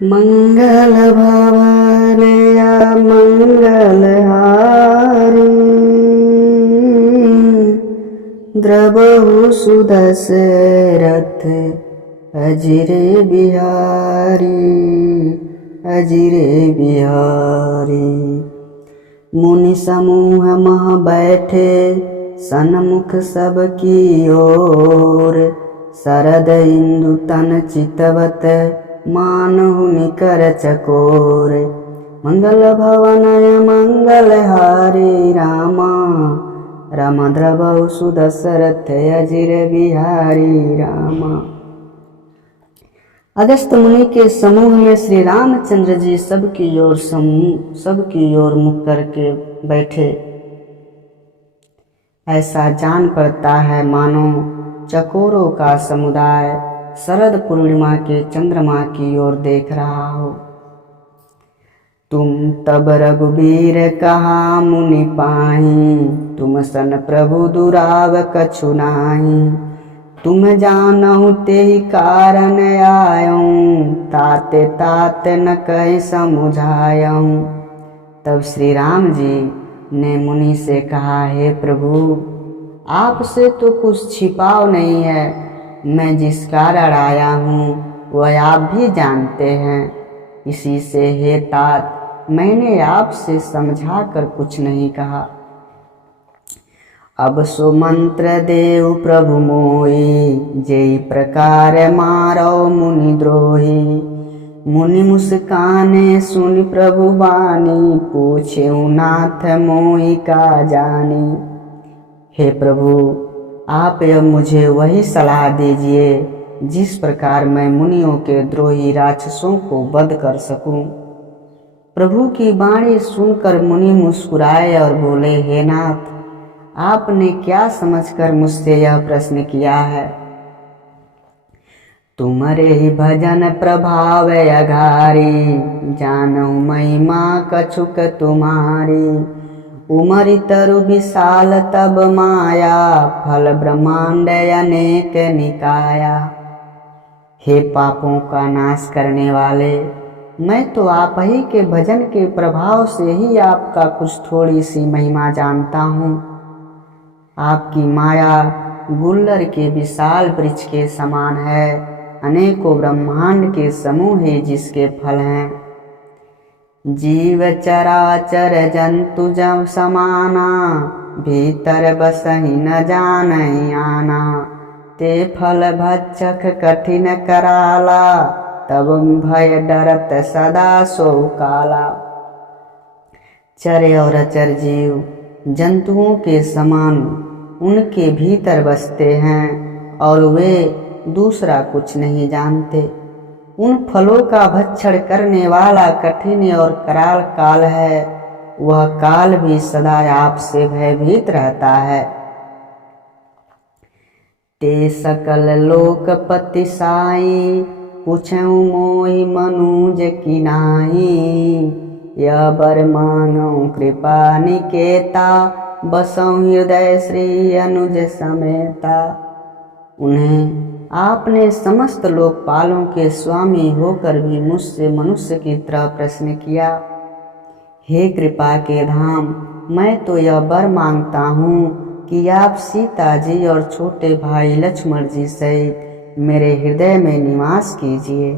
मंगल भवन या मंगलहारी द्रवहु सुदशरथ अजिरे बिहारी। मुनि समूह मह बैठे सन्मुख सबकी ओर। शरद इंदु तन चितवत मानहु निकर चकोर। मंगल भवन मंगलहारी रामा राम द्रवहु सुदशरथ अजिर बिहारी रामा। अगस्त्य मुनि के समूह में श्री रामचंद्र जी सबकी ओर मुख करके बैठे। ऐसा जान पड़ता है मानो चकोरों का समुदाय शरद पूर्णिमा के चंद्रमा की ओर देख रहा हो। तुम तब रघुबीर कहा मुनि पाही, तुम सन प्रभु दुराव कछु नाही। तुम जानहु तेहि कारण आयऊं, ताते ताते न कहि समुझायऊं। तब श्री राम जी ने मुनि से कहा, हे प्रभु आपसे तो कुछ छिपाव नहीं है। मैं जिस कारण आया हूँ वह आप भी जानते हैं। इसी से हे तात मैंने आपसे समझा कर कुछ नहीं कहा। अब सो मंत्र देव प्रभु मोई, जेई प्रकार मारो मुनि द्रोही। मुनि मुस्काने सुनि प्रभु बानी, पूछे नाथ मोहि का जानी। हे प्रभु आप अब मुझे वही सलाह दीजिए जिस प्रकार मैं मुनियों के द्रोही राक्षसों को वध कर सकूं। प्रभु की वाणी सुनकर मुनि मुस्कुराए और बोले, हे नाथ आपने क्या समझकर मुझसे यह प्रश्न किया है। तुम्हारे ही भजन प्रभाव अघारी, जानहु महिमा कछुक तुम्हारी। उमरि तरु विशाल तब माया, फल ब्रह्मांड अनेक निकाया। हे पापों का नाश करने वाले, मैं तो आप ही के भजन के प्रभाव से ही आपका कुछ थोड़ी सी महिमा जानता हूँ। आपकी माया गुल्लर के विशाल वृक्ष के समान है, अनेकों ब्रह्मांड के समूह है जिसके फल हैं। जीव चराचर जंतु जब समाना, भीतर बसहि न जानहि आना। ते फल भक्षक कठिन कराला, तब भय डरत सदा सो काला। चर और अचर जीव जंतुओं के समान उनके भीतर बसते हैं और वे दूसरा कुछ नहीं जानते। उन फलों का भक्षण करने वाला कठिन और कराल काल है। वह काल भी सदा आपसे भयभीत रहता है। ते सकल लोकपति साई, पूछऊं मोहि मनुज की नाई। यह बर मांगऊं कृपा निकेता, बसऊं हृदय श्री अनुज समेता। उन्हें आपने समस्त लोकपालों के स्वामी होकर भी मुझसे मनुष्य की तरह प्रश्न किया। हे कृपा के धाम, मैं तो यह वर मांगता हूँ कि आप सीता जी और छोटे भाई लक्ष्मण जी सहित मेरे हृदय में निवास कीजिए।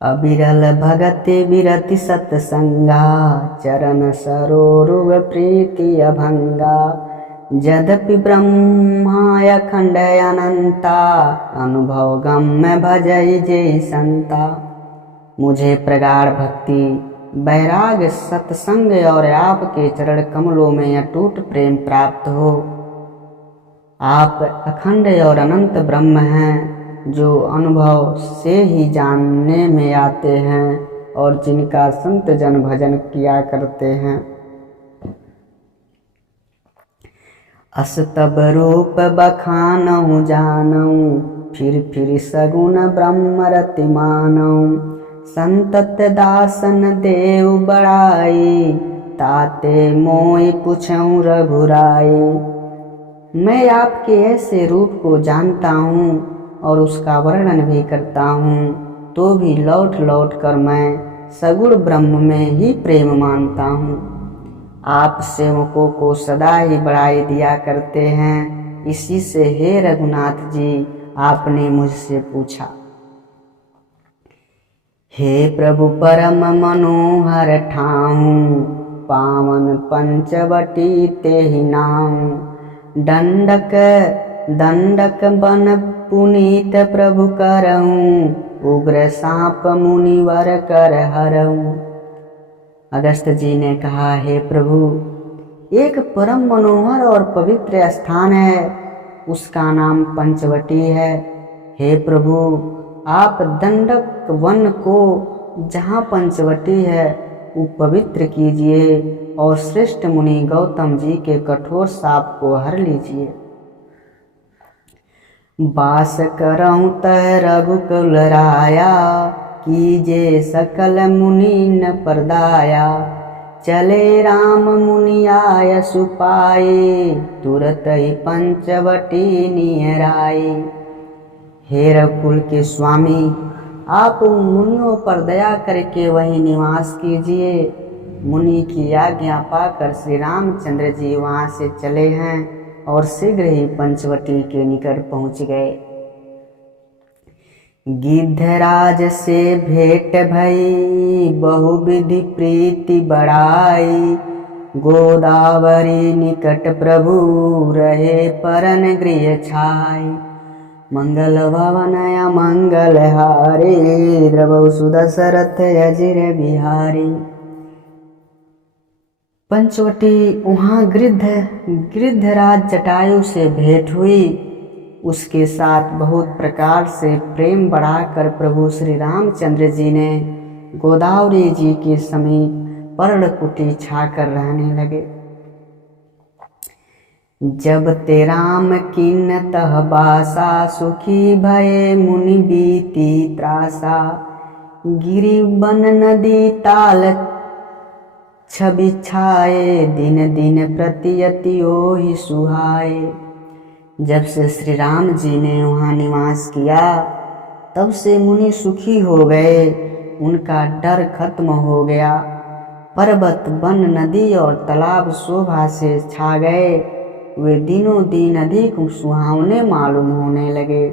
अबिरल भगति बिरति सत्संगा, चरण सरोरुग प्रीति अभंगा। यद्यपि ब्रह्मा अखंड अनंता, अनुभव गम्य भजई जय संता। मुझे प्रगाढ़ भक्ति वैराग्य सत्संग और आपके चरण कमलों में अटूट प्रेम प्राप्त हो। आप अखंड और अनंत ब्रह्म हैं जो अनुभव से ही जानने में आते हैं और जिनका संत जन भजन किया करते हैं। अस तब रूप बखानहु जानऊं, फिर सगुण ब्रह्म रति मानऊं। संतत दासन देव बड़ाई, ताते मोहि पुछऊं रघुराई। मैं आपके ऐसे रूप को जानता हूँ और उसका वर्णन भी करता हूँ। तो भी लौट लौट कर मैं सगुण ब्रह्म में ही प्रेम मानता हूँ। आप सेवकों को सदा ही बढ़ाई दिया करते हैं, इसी से हे रघुनाथ जी आपने मुझसे पूछा। हे प्रभु परम मनोहर ठाऊं, पावन पंचवटी ते ही नाऊं। दंडक दंडक बन पुनीत प्रभु करऊं, उग्र सांप मुनिवर कर हरऊं। अगस्त जी ने कहा, हे प्रभु एक परम मनोहर और पवित्र स्थान है, उसका नाम पंचवटी है। हे प्रभु आप दंडक वन को जहाँ पंचवटी है वो पवित्र कीजिए और श्रेष्ठ मुनि गौतम जी के कठोर शाप को हर लीजिए। बास करऊं तह रघुकुल राया, कीजे सकल मुनि न परदाया। चले राम मुनि आय सुपाए, तुरत ही पंचवटी नियराए। हे रघुकुल के स्वामी आप मुनियों पर दया करके वहीं निवास कीजिए। मुनि की आज्ञा पाकर श्री रामचंद्र जी वहाँ से चले हैं और शीघ्र ही पंचवटी के निकट पहुँच गए। गिद्धराज से भेंट भई, बहुविधि प्रीति बढ़ाई। गोदावरी निकट प्रभु रहे परन गृह छाई। मंगल भवन मंगल हारी, द्रवहु सुदशरथ अजिर बिहारी। पंचवटी वहाँ गिद्धराज जटायु से भेंट हुई। उसके साथ बहुत प्रकार से प्रेम बढ़ाकर प्रभु श्री रामचंद्र जी ने गोदावरी जी के समीप पर्णकुटी छाकर रहने लगे। जब ते राम किन्न तह बासा, सुखी भये मुनि बीती त्रासा। गिरि बन नदी ताल छवि छाए, दिन दिन प्रति अति ओहि सुहाए। जब से श्री राम जी ने वहाँ निवास किया तब से मुनि सुखी हो गए, उनका डर खत्म हो गया। पर्वत वन नदी और तालाब शोभा से छा गए, वे दिनों दिन अधिक सुहावने मालूम होने लगे।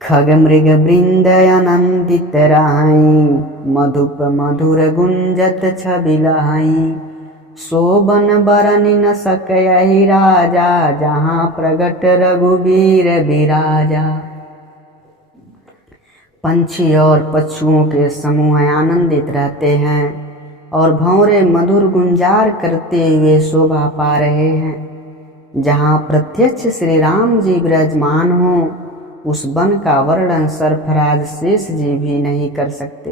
खग मृग वृंद आनंदित रहाई, मधुप मधुर गुंजत छवि लहाई। शोभन बरनि न सकहि राजा, जहाँ प्रगट रघुवीर बिराजा। पंछी और पशुओं के समूह आनंदित रहते हैं और भंवरे मधुर गुंजार करते हुए शोभा पा रहे हैं। जहाँ प्रत्यक्ष श्री राम जी विराजमान हो, उस वन का वर्णन सरफराज शेष जी भी नहीं कर सकते।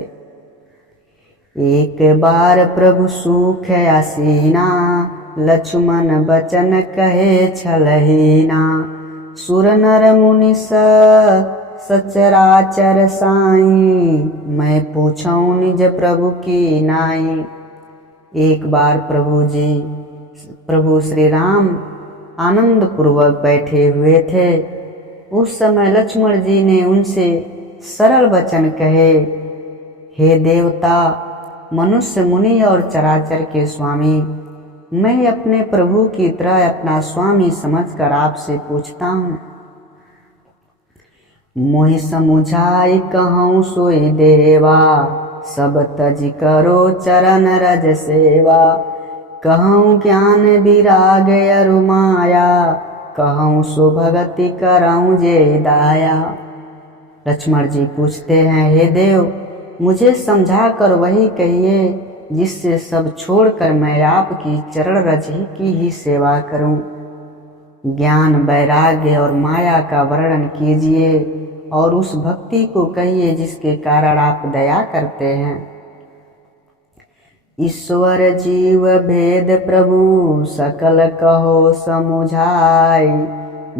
एक बार प्रभु सुख आसीना, लक्ष्मण बचन कहे छलहीना। सुर नर मुनि सचराचर साई, मैं पूछूं निज प्रभु की नाई। एक बार प्रभु श्री राम आनंद पूर्वक बैठे हुए थे। उस समय लक्ष्मण जी ने उनसे सरल वचन कहे, हे देवता, मनुष्य, मुनि और चराचर के स्वामी, मैं अपने प्रभु की तरह अपना स्वामी समझकर आपसे पूछता हूँ। मोहि समुझाई कहूँ सोई देवा, सब तज करो चरण रज सेवा। कहूँ ज्ञान विराग अरु माया, कहूँ सो भगति कराऊं जे दाया। लक्ष्मण जी पूछते हैं, हे देव, मुझे समझा कर वही कहिए जिससे सब छोड़कर मैं आपकी चरण रज की ही सेवा करूं। ज्ञान, वैराग्य और माया का वर्णन कीजिए और उस भक्ति को कहिए जिसके कारण आप दया करते हैं। ईश्वर जीव भेद प्रभु सकल कहो समुझाई।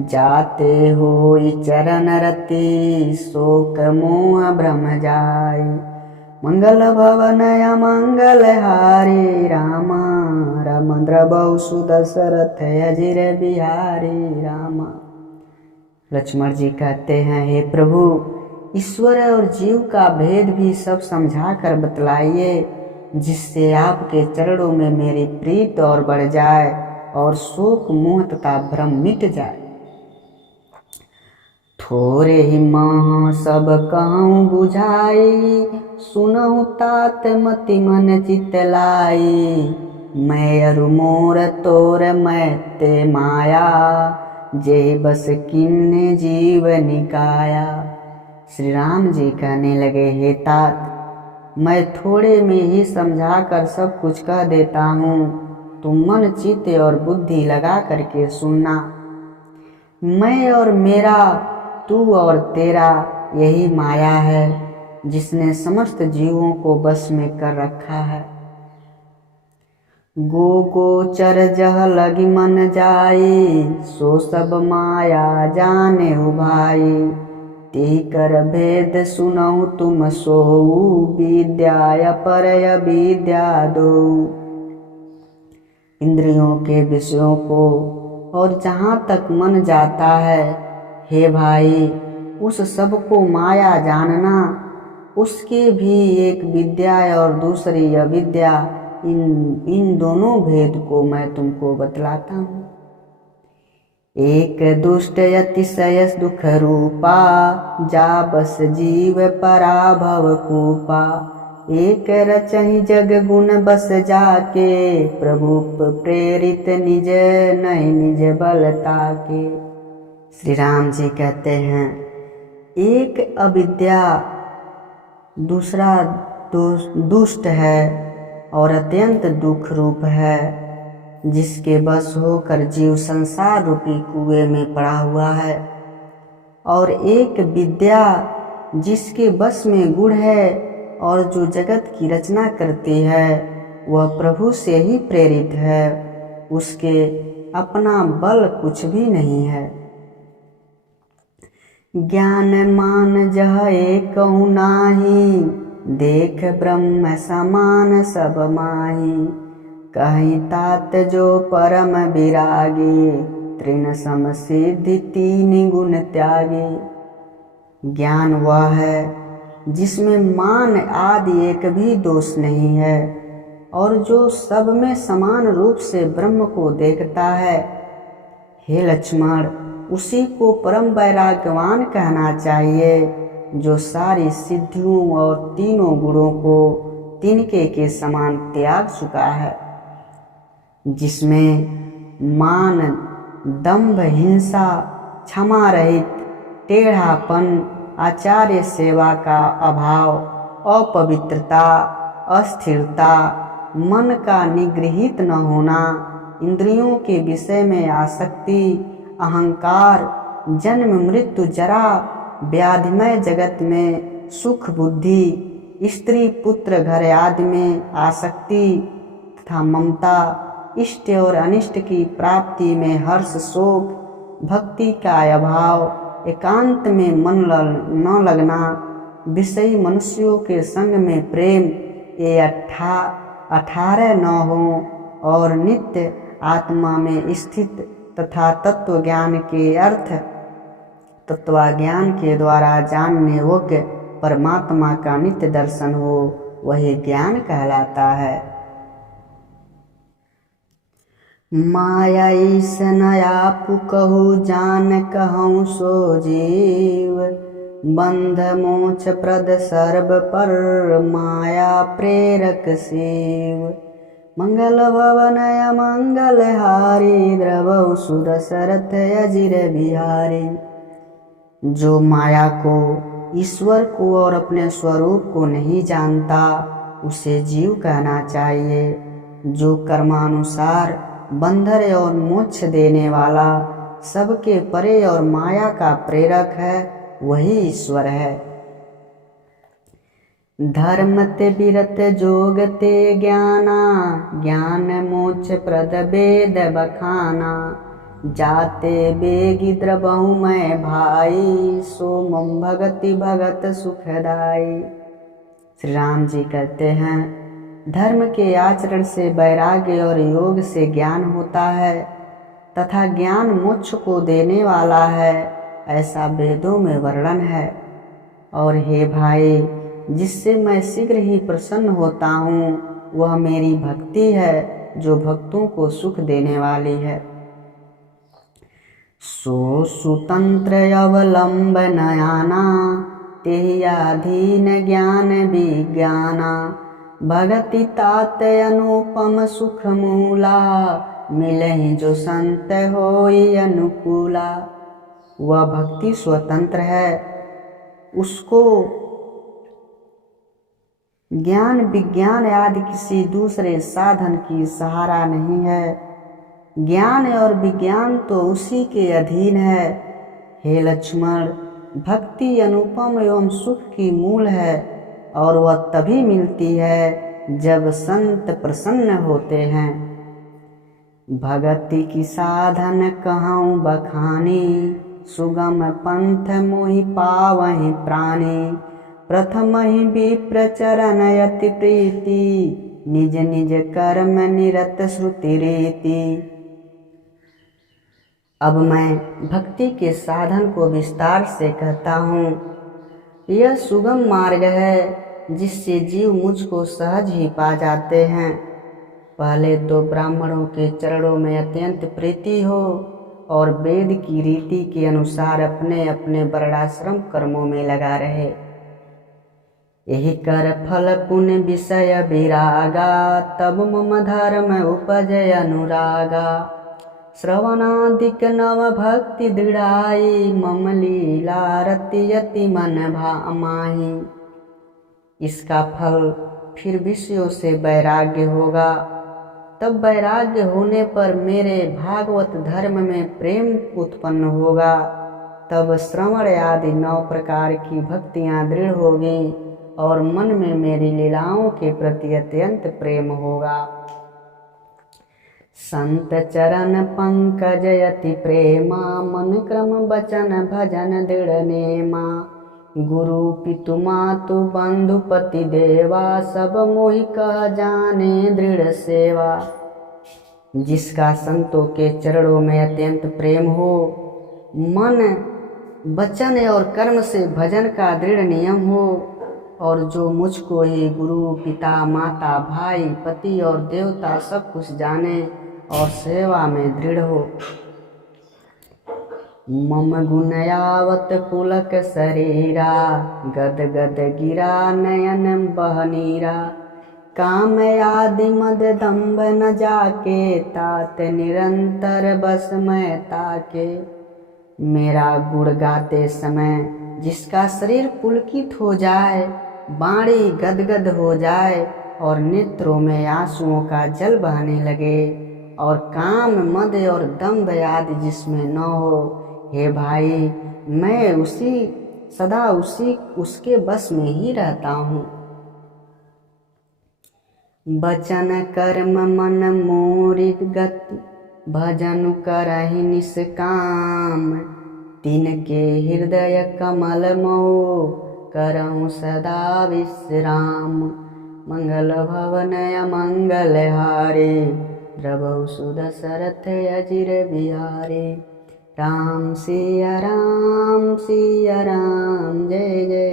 जाते हो चरण रति शोक मोह भ्रम जाय। मंगल भवन मंगल हारी रामा, राम द्रवहु सुदशरथ अजिर बिहारी रामा। लक्ष्मण जी कहते हैं, हे प्रभु, ईश्वर और जीव का भेद भी सब समझा कर बतलाइए, जिससे आपके चरणों में मेरी प्रीत और बढ़ जाए और शोक मोह तथा भ्रम मिट जाए। थोरे ही मह सब कहूँ बुझाई, सुनहु तात मति मन चित लाई। मैं अरु मोर तोर मैं ते माया, जे बस किन्ने जीव निकाया। श्री राम जी कहने लगे, हे तात, मैं थोड़े में ही समझा कर सब कुछ कह देता हूँ, तुम मन चित्त और बुद्धि लगा करके सुनना। मैं और मेरा, तू और तेरा, यही माया है जिसने समस्त जीवों को बस में कर रखा है। गोचर जह लगी मन जाई, सो सब माया जाने भाई। तेहि कर भेद सुनहु तुम सोऊ, विद्या पर विद्या दो। इंद्रियों के विषयों को और जहाँ तक मन जाता है, हे भाई, उस सब को माया जानना। उसके भी एक विद्या और दूसरी अविद्या, इन दोनों भेद को मैं तुमको बतलाता हूँ। एक दुष्ट अतिशय दुख रूपा, जा बस जीव पराभव कूपा। एक रचहि जग गुण बस जाके, प्रभु प्रेरित निज नहीं निज बल ताके। श्री राम जी कहते हैं, एक अविद्या, दूसरा दुष्ट है और अत्यंत दुख रूप है, जिसके बस होकर जीव संसार रूपी कुएं में पड़ा हुआ है। और एक विद्या जिसके बस में गुण है और जो जगत की रचना करती है, वह प्रभु से ही प्रेरित है, उसके अपना बल कुछ भी नहीं है। ज्ञान मान जह एकहु नाही, देख ब्रह्म समान सब माही। कहीं तात जो परम विरागी, तृण सम सिद्धि तीन गुण त्यागी। ज्ञान वह है जिसमें मान आदि एक भी दोष नहीं है, और जो सब में समान रूप से ब्रह्म को देखता है। हे लक्ष्मण, उसी को परम वैराग्यवान कहना चाहिए, जो सारी सिद्धियों और तीनों गुणों को तिनके के समान त्याग चुका है। जिसमें मान, दंभ, हिंसा, क्षमा रहित, टेढ़ापन, आचार्य सेवा का अभाव, अपवित्रता, अस्थिरता, मन का निगृहित न होना, इंद्रियों के विषय में आसक्ति, अहंकार, जन्म मृत्यु जरा व्याधिमय जगत में सुख बुद्धि, स्त्री पुत्र घर आदि में आसक्ति तथा ममता, इष्ट और अनिष्ट की प्राप्ति में हर्ष शोक, भक्ति का अभाव, एकांत में मन न लगना, विषयी मनुष्यों के संग में प्रेम, ये 18 न हो, और नित्य आत्मा में स्थित तथा तत्व ज्ञान के अर्थ तत्वज्ञान के द्वारा जानने योग्य परमात्मा का नित्य दर्शन हो, वही ज्ञान कहलाता है। माया ईस नया पुकहु जान कहूँ सो जीव, बंध मोक्ष प्रद सर्व पर माया प्रेरक शिव। मंगल भवन मंगल हारी, द्रवहु सुदशरथ अजिर बिहारी। जो माया को, ईश्वर को और अपने स्वरूप को नहीं जानता, उसे जीव कहना चाहिए। जो कर्मानुसार बंधन और मोक्ष देने वाला, सबके परे और माया का प्रेरक है, वही ईश्वर है। धर्म ते विरत जोग ते ज्ञाना, ज्ञान मोक्ष प्रद वेद बखाना। जाते बेगी द्रवहु मैं भाई, सो मम भगति भगत सुखदाई। श्री राम जी कहते हैं, धर्म के आचरण से वैराग्य और योग से ज्ञान होता है, तथा ज्ञान मोक्ष को देने वाला है, ऐसा वेदों में वर्णन है। और हे भाई, जिससे मैं शीघ्र ही प्रसन्न होता हूँ वह मेरी भक्ति है जो भक्तों को सुख देने वाली है। सो सुतंत्र अवलंब नयाना तेहि अधीन ज्ञान विज्ञाना भगति तात अनुपम सुख मूला मिलहि जो संत होई अनुकूला। वह भक्ति स्वतंत्र है, उसको ज्ञान विज्ञान आदि किसी दूसरे साधन की सहारा नहीं है। ज्ञान और विज्ञान तो उसी के अधीन है। हे लक्ष्मण, भक्ति अनुपम एवं सुख की मूल है और वह तभी मिलती है जब संत प्रसन्न होते हैं। भगति की साधन कहूँ बखानी सुगम पंथ मोहि पावहि प्राणी प्रथम ही विप्र चरण यति प्रीति निज निज कर्म निरत श्रुति रीति। अब मैं भक्ति के साधन को विस्तार से कहता हूँ। यह सुगम मार्ग है जिससे जीव मुझको सहज ही पा जाते हैं। पहले तो ब्राह्मणों के चरणों में अत्यंत प्रीति हो और वेद की रीति के अनुसार अपने अपने वर्णाश्रम कर्मों में लगा रहे। यही कर फल पुण्य विषय विरागा तब मम धर्म उपजय अनुरागा श्रवणादिक नव भक्ति दृढ़ाई मम लीला रतियति मन भामाही। इसका फल फिर विषयों से वैराग्य होगा। तब वैराग्य होने पर मेरे भागवत धर्म में प्रेम उत्पन्न होगा। तब श्रवण आदि 9 प्रकार की भक्तियाँ दृढ़ होगी और मन में मेरी लीलाओं के प्रति अत्यंत प्रेम होगा। संत चरण पंकज यति प्रेमा मन क्रम बचन भजन दृढ़ नेमा गुरु पितु मातु बंधु पति देवा सब मोहि कह जाने दृढ़ सेवा। जिसका संतों के चरणों में अत्यंत प्रेम हो, मन वचन और कर्म से भजन का दृढ़ नियम हो और जो मुझको ही गुरु पिता माता भाई पति और देवता सब कुछ जाने और सेवा में दृढ़ हो। मम गुण यावत पुलक शरीरा गद गद गिरा नयन बहनीरा काम आदि मद दम्भ न जाके तात निरंतर बस मैं ताके। मेरा गुण गाते समय जिसका शरीर पुलकित हो जाए, बाणी गदगद हो जाए और नेत्रों में आंसुओं का जल बहने लगे और काम मद और दम्भ आदि जिसमें न हो, हे भाई, मैं सदा उसके बस में ही रहता हूँ। बचन कर्म मन मोरि गति भजन करहि निष्काम तिनके हृदय कमल मोह करहु सदा विश्राम। मंगल भवन अमंगल हारे द्रवहु सुदशरथ अजिर बिहारे। राम सिया राम जय जय।